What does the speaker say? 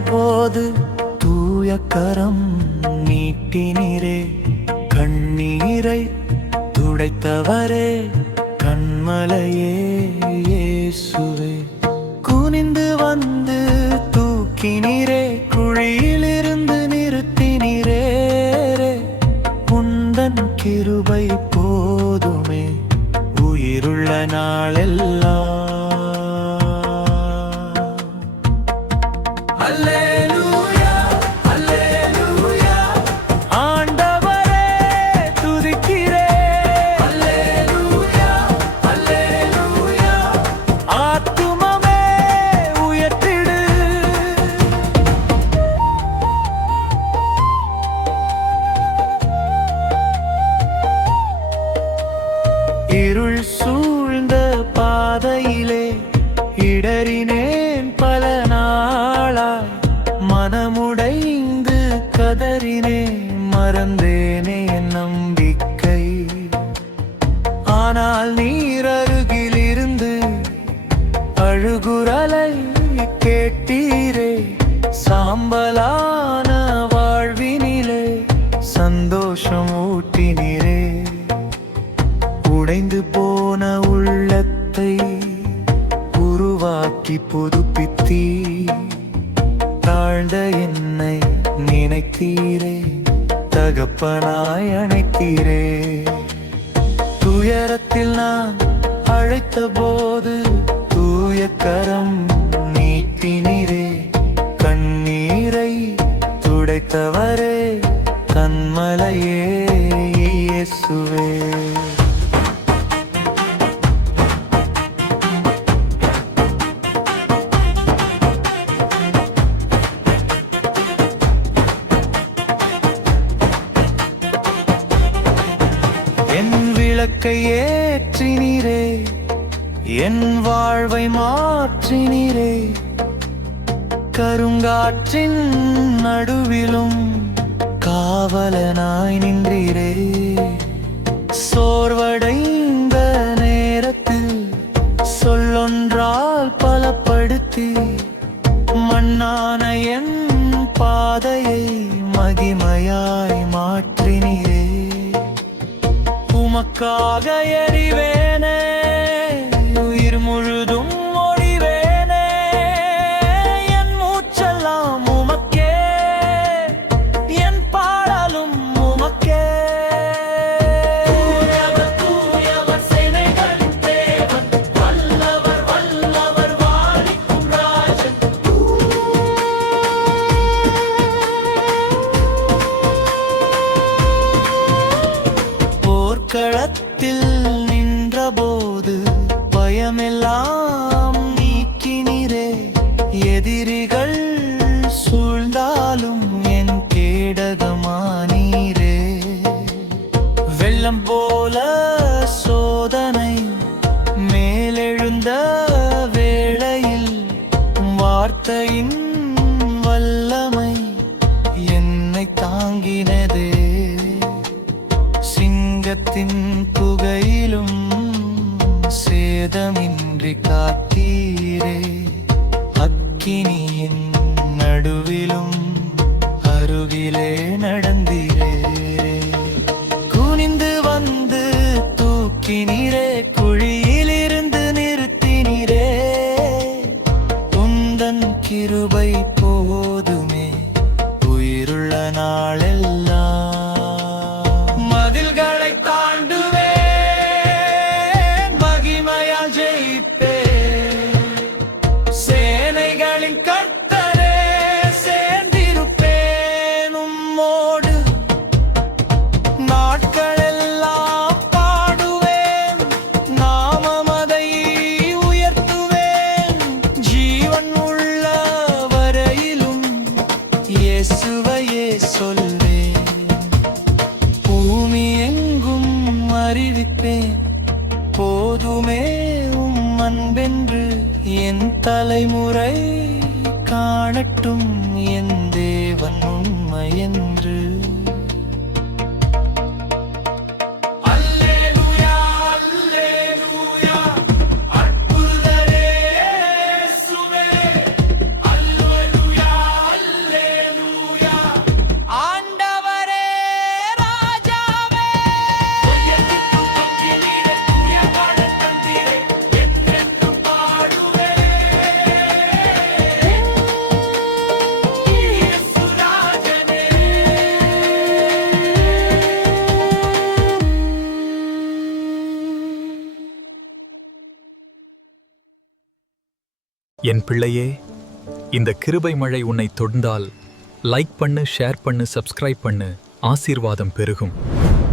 போது தூய கரம் நீட்டினீரே. கண்ணீரை துடைத்தவரே, கண்மலையே இயேசுவே. குனிந்து வந்து தூக்கினீரே, குழியிலிருந்து நிறுத்தினீரே. உந்தன் கிருபை போதுமே உயிருள்ள நாளெல்லாம். அல்லேலூயா, அல்லேலூயா. ஆண்டவரே துதிக்கிறேன். அல்லேலூயா, அல்லேலூயா. ஆத்துமமே உயர்த்திடு. இருள் சூழ்ந்த பாதையிலே இடறினேன் பல நாளாய். மனமுடைந்து கதறினே, மறந்தேனே என் நம்பிக்கை. ஆனால் நீர் அருகில் இருந்து அழுகுரலை கேட்டீரே. சாம்பலான வாழ்வினிலே சந்தோஷம் ஊட்டினீரே. உடைந்து போன உள்ளத்தை உருவாக்கி புதுப்பித்தீ. தாழ்ந்த என்னை நினைத்தீரே, தகப்பனாய் அணைத்தீரே. துயரத்தில் நான் அழைத்த போது தூய கரம் நீட்டினீரே. கண்ணீரை துடைத்தவரே, கண்மலையே இயேசுவே. என் விளக்கை ஏற்றினீரே, என் வாழ்வை மாற்றினீரே. கருங்காற்றின் நடுவிலும் காவலனாய் நின்றீரே. சோர்வடைந்த நேரத்தில் சொல்லொன்றால் பலப்படுத்தி மண்ணான என் பாதையை மகிமையாய் மாற்றினீரே. உமக்காக எறிவேனே, உயிர் முழுதும் ஒழிவேனே. என் மூச்செல்லாம் உமக்கே, என் பாடலும் உமக்கே. தூயவர், தூயவர், சேனைகளின் தேவன். வல்லவர், வல்லவர், வாழிக்கும் ராஜன். போர்க்களத்தில் நின்றபோது பயமெல்லாம் நீக்கினீரே. எதிரிகள் சூழ்ந்தாலும் என் கேடகமானீரே. வெள்ளம் போல சோதனை மேலெழுந்த வேளையில் வார்த்தையின் வல்லமை என்னை தாங்கினதே. சிங்கத்தின் புகையிலும் சேதமின்றி காத்தீரே. அக்கினியின் நடுவிலும் அருகிலே நடந்தீரே. குனிந்து வந்து தூக்கினீரே, குழியிலிருந்து நிறுத்தினீரே. உந்தன் கிருபை போதுமே உயிருள்ள நாளெல்லாம். மதில்களை தாண்டுவேன், மகிமையால் ஜெயிப்பேன். சேனைகளின் கர்த்தரே, சேர்ந்திருப்பேன் உம்மோடு. நாட்களெல்லாம் பாடுவேன், நாமமதை உயர்த்துவேன். ஜீவன் உள்ள வரையிலும் இயேசுவையே சொல்வேன். பூமி எங்கும் அறிவிப்பேன், போதுமே உம் அன்பென்று. என் தலைமுறை காணட்டும் என் தேவன் உண்மை என்று. அல்லேலூயா, அல்லேலூயா. அற்புதரே இயேசுவே. அல்லேலூயா, என் பிள்ளையே, இந்த கிருபை மழை உன்னை தொடுந்தால் லைக் பண்ணு, ஷேர் பண்ணு, சப்ஸ்கிரைப் பண்ணு. ஆசீர்வாதம் பெருகும்.